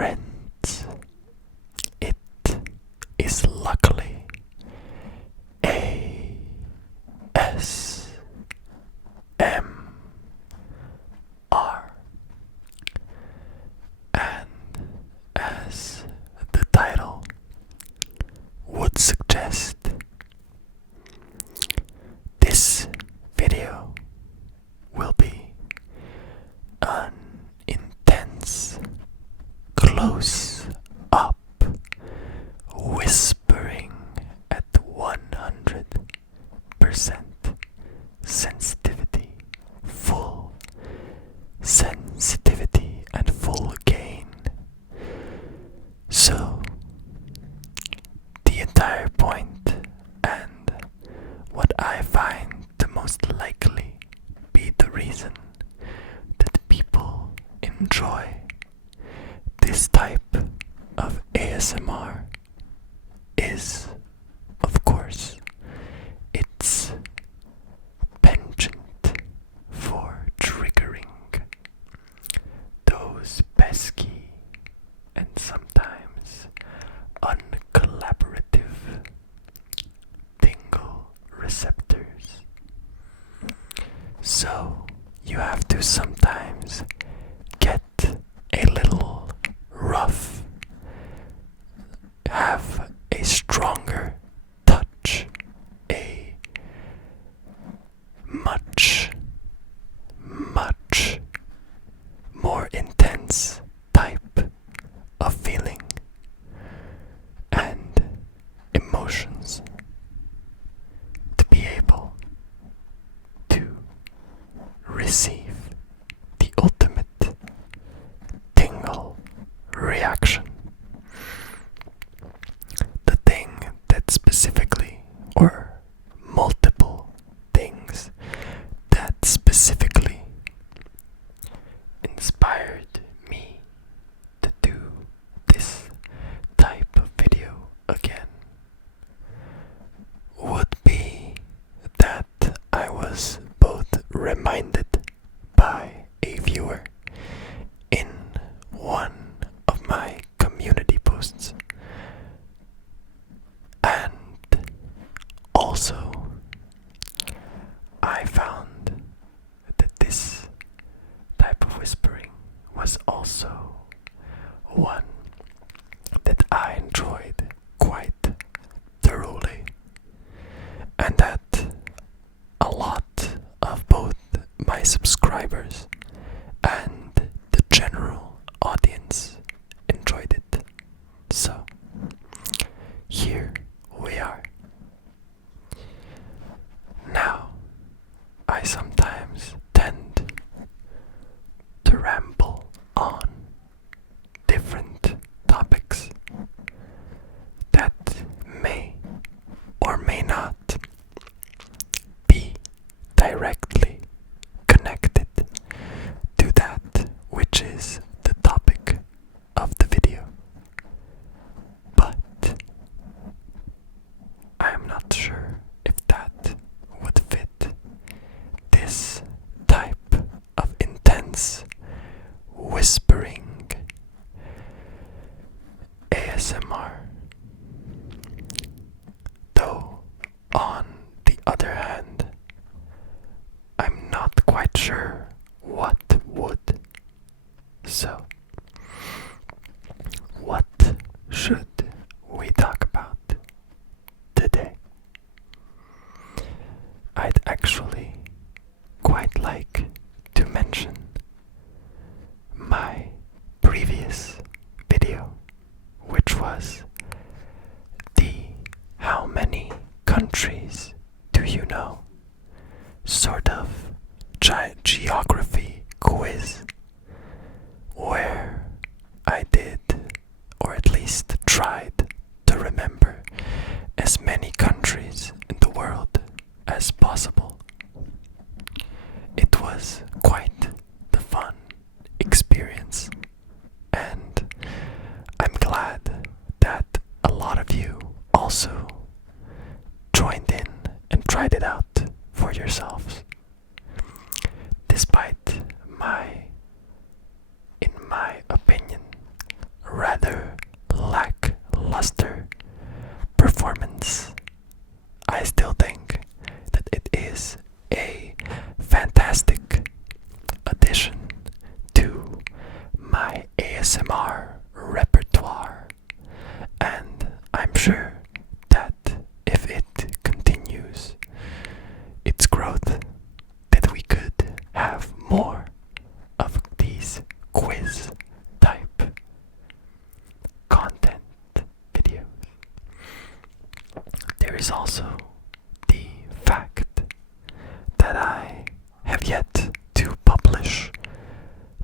friends. It is luckily ASMR, and as the title would suggest, this video will be an intense close up whispering at 100% sensitivity, full sensitivity and full gain. So the entire point, and what I find to most likely be the reason that people enjoy this type of ASMR, is, of course, its penchant for triggering those pesky and sometimes uncollaborative tingle receptors. So you have to sometimes get a little rough, have a stronger touch, a much more intense type of feeling and emotions to be able to receive the ultimate tingle reaction. The thing that specifically, or multiple things that specifically inspired me to do this type of video again would be that I was both reminded by a viewer in one of my community posts, and also I found that this type of whispering was also one that I enjoyed quite thoroughly, and that a lot of both my subscribers and the general audience enjoyed it. So here we are. Now, I sometimes tend to ramble on different topics that may or may not be directly connected to that which is the topic of the video. But I am not sure if that would fit this type of intense whispering ASMR. Though, on the other hand, I'm not quite sure what would. So, what should we talk about today? I'd actually quite like to mention my previous video, which was the "How many countries do you know?" sort of geography quiz, where I did, or at least tried ASMR repertoire, and I'm sure that if it continues its growth, that we could have more of these quiz type content videos. There is also the fact that I have yet to publish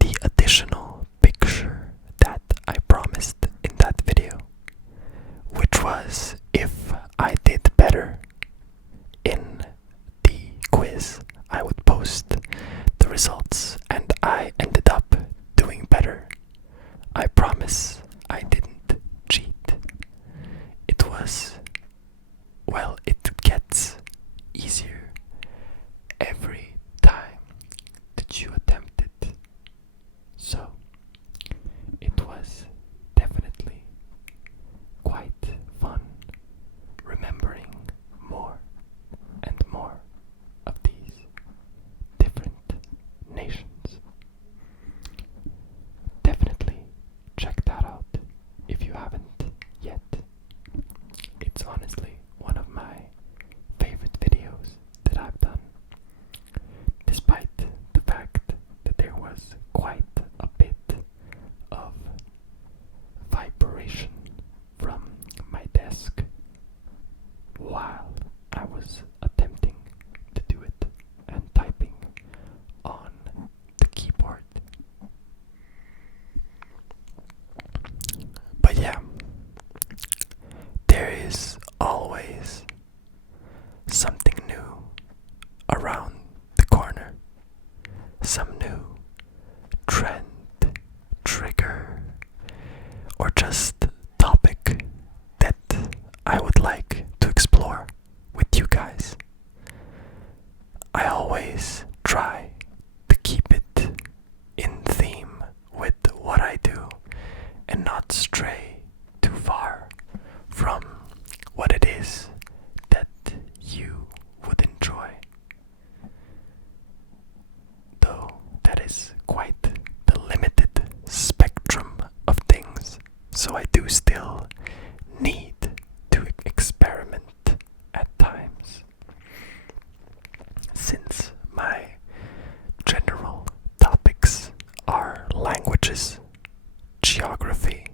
the additional picture that I promised in that video, which was if I did better in the quiz, I would post the results, and I ended up doing better. I promise I didn't cheat. It was, well, it gets easier every time that you attempt it. So, it was definitely quite fun remembering more and more of these different nations. Definitely check that out if you haven't yet. It's honestly one of my favorite videos that I've done, despite the fact that there was quite a bit of vibration from my desk while I was attempting to do it and typing on the keyboard. But yeah, there is always something new around the corner, some new trend, trigger, or just topic that I would like to explore with you guys. I always try to keep it in theme with what I do and not stray too far from what it is that you would enjoy. Though that is quite the limited spectrum of things, so I do still need to experiment at times. Since my general topics are languages, geography,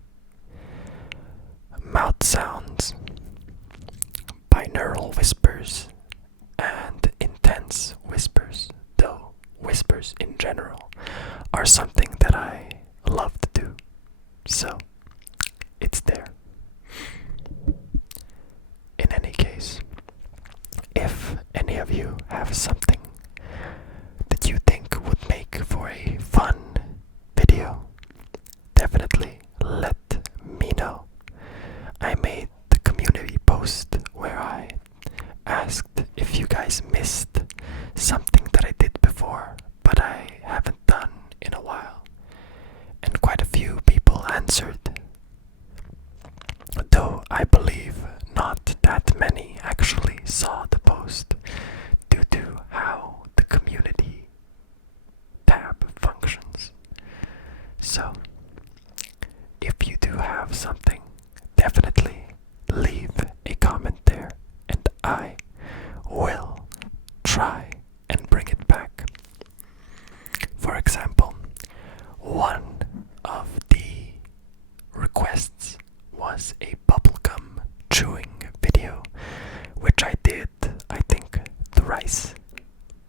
mouth sounds, binaural whispers, and intense whispers, though whispers in general are something that I love to do, so it's there. In any case, if any of you have something that you think would make for a fun video, definitely let me know. I made the community post where I asked if you guys missed something that I did before, but I haven't done in a while, and quite a few people answered. Though I believe not that many actually saw the post due to how the community tab functions. So, if you do have something, definitely leave a comment there and I will try and bring it back. For example, one of the requests was a bubblegum chewing video, which I did, I think, thrice.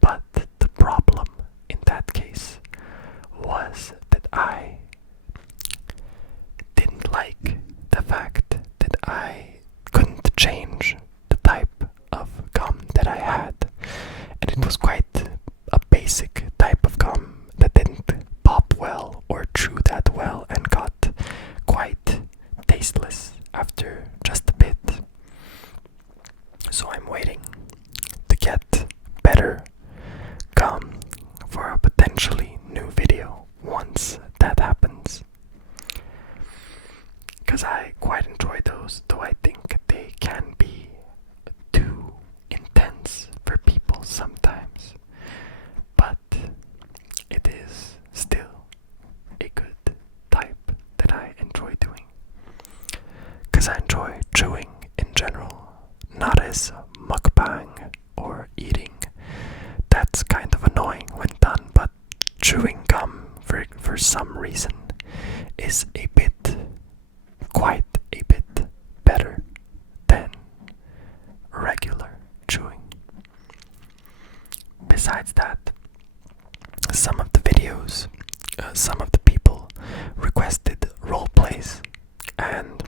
But the problem in that case was that I didn't like the fact that I couldn't change the type of gum that I had, and it was quite a basic type of gum that didn't pop well or chew that well and got quite tasteless after just a bit. So I'm waiting to get better gum for a potentially new video once that happens, because I quite enjoy those, though I think they can be too intense for people sometimes, but it is still a good type for some reason is quite a bit better than regular chewing. Besides that, some of the videos, some of the people requested role plays, and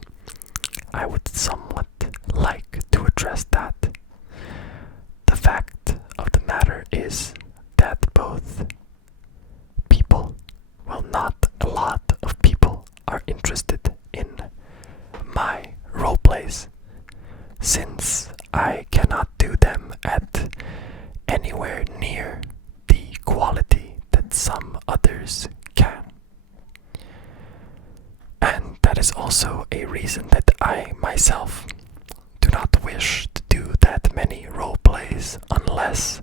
I would somewhat like to address that. The fact of the matter is that both people, well, not a lot of people, are interested in my role plays, since I cannot do them at anywhere near the quality that some others can. And that is also a reason that I myself do not wish to do that many role plays unless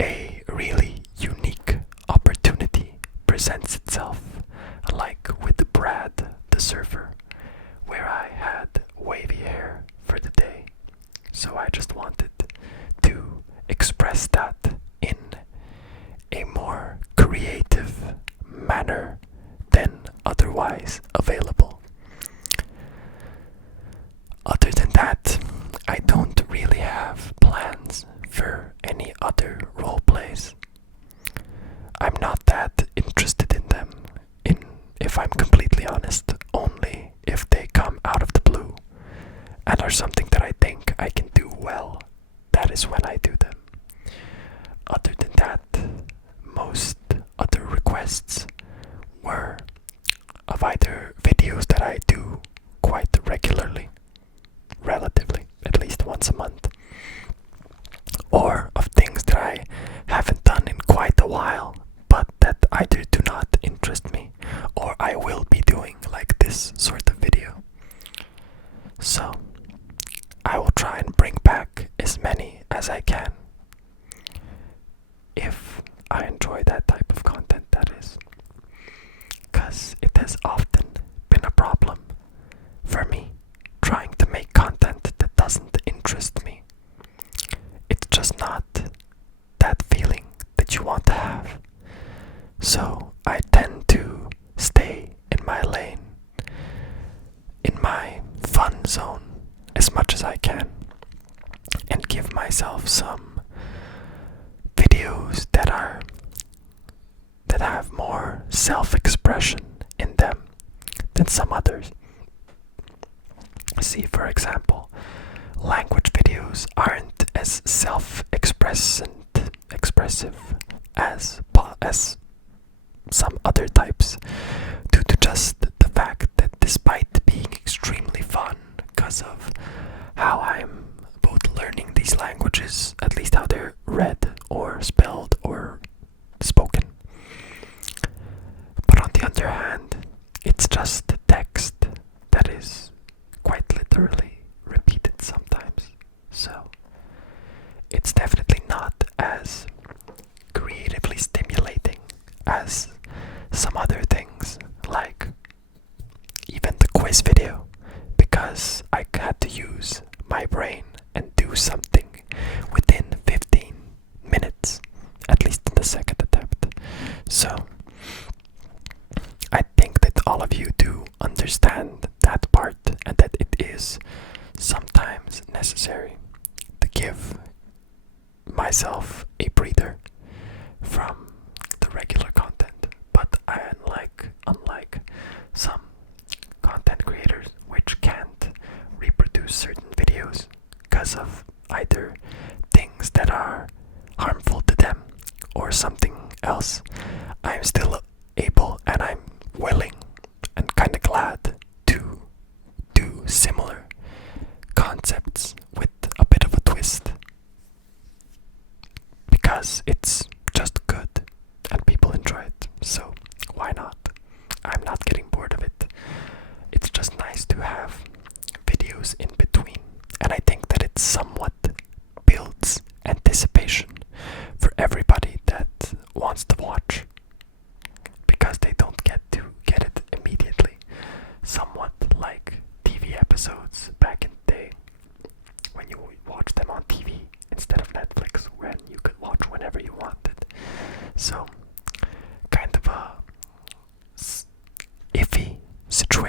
a really unique opportunity presents itself, like with Brad the Surfer, where I had wavy hair for the day. So I just wanted to express that in a more creative manner than otherwise available. Other than that, I don't really have plans for any other role plays. I'm not that interested in them, if I'm completely honest, only if they come out of the blue and are something that I think I can do well. That is when I do them. Other than that, most other requests were of either videos that I do quite regularly, relatively, at least once a month, or of things that I haven't done in quite a while, but that either do not interest me, or I will be doing like this sort of video. So, I will try and bring back as many as I can, if I enjoy that type of content, that is. Because it has often been a problem for me trying to make content that doesn't interest me. It's just not that feeling that you want to have. So I tend to stay in my lane, in my fun zone, as much as I can, and give myself some videos that have more self-expression in them than some others. See, for example, language videos aren't as expressive as some other types, due to just the fact that despite being extremely fun because of how I'm both learning these languages, at least how they're read or spelled or spoken, but on the other hand, it's just the text that is quite literally repeated sometimes. So it's definitely not as creatively stimulating as some other things, like even the quiz video, because I had to use my brain and do something within 15 minutes, at least in the second attempt. So I think that all of you do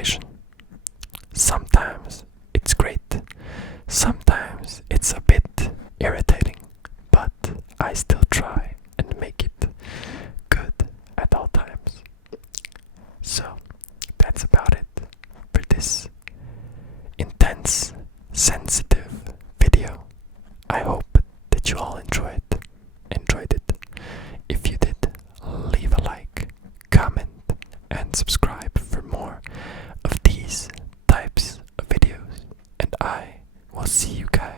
stimulation. Sometimes it's great, sometimes it's a bit irritating, but I still try and make it good at all times. So that's about it for this intense, sensitive video. I hope that you all enjoyed it. If you did, leave a like, comment, and subscribe for more of these types of videos. And I will see you guys